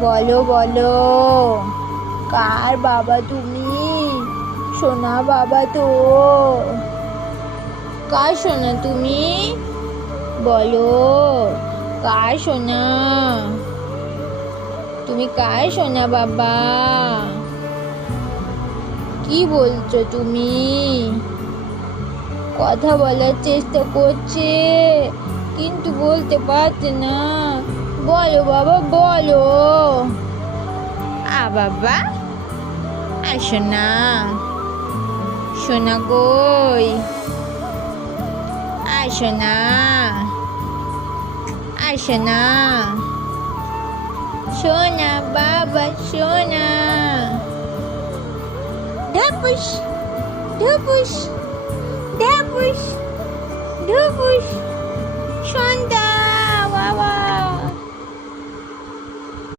বলো বলো, কার বাবা তুমি? সোনা বাবা তো। কার সোনা তুমি? বলো, কার সোনা? তুমি কার সোনা বাবা? কি বলছো তুমি? কথা বলার চেষ্টা করছে কিন্তু বলতে পারছে না। বলো বাবা বলো। বাবা, আসো না। সোনা কই? আসো না, আসো না। সোনা বাবা সোনা। ঢাপুস ঢুপুস ঢাপুস ঢুপুস। সন্ধ্যা